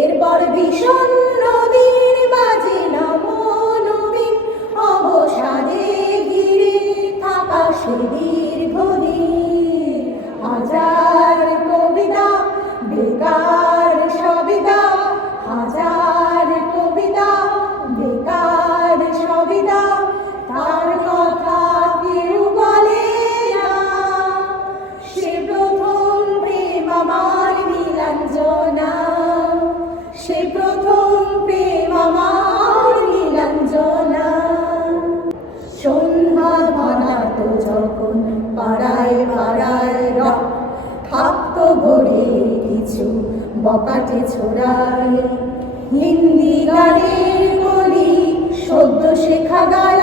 এরপর ভীষণ নদীর বাজে নবনবীন অবসাদে ঘিরে থাকা সে দীর্ঘদিন। হাজার কবিতা বেকার সবিতা, হাজার কবিতা বেকার সবিতা, তার কথা কেউ বলে না। সে প্রথম প্রেম আমার নীলাঞ্জনা, সে প্রথম প্রেম আমার নীলাঞ্জনা। সন্ধ্যা ঘনাতো যখন পাড়ায় পাড়ায় রক থাকতো ভরে কিছু বকাটে ছোড়ায়, হিন্দি গানের কলি সদ্য শেখা গায়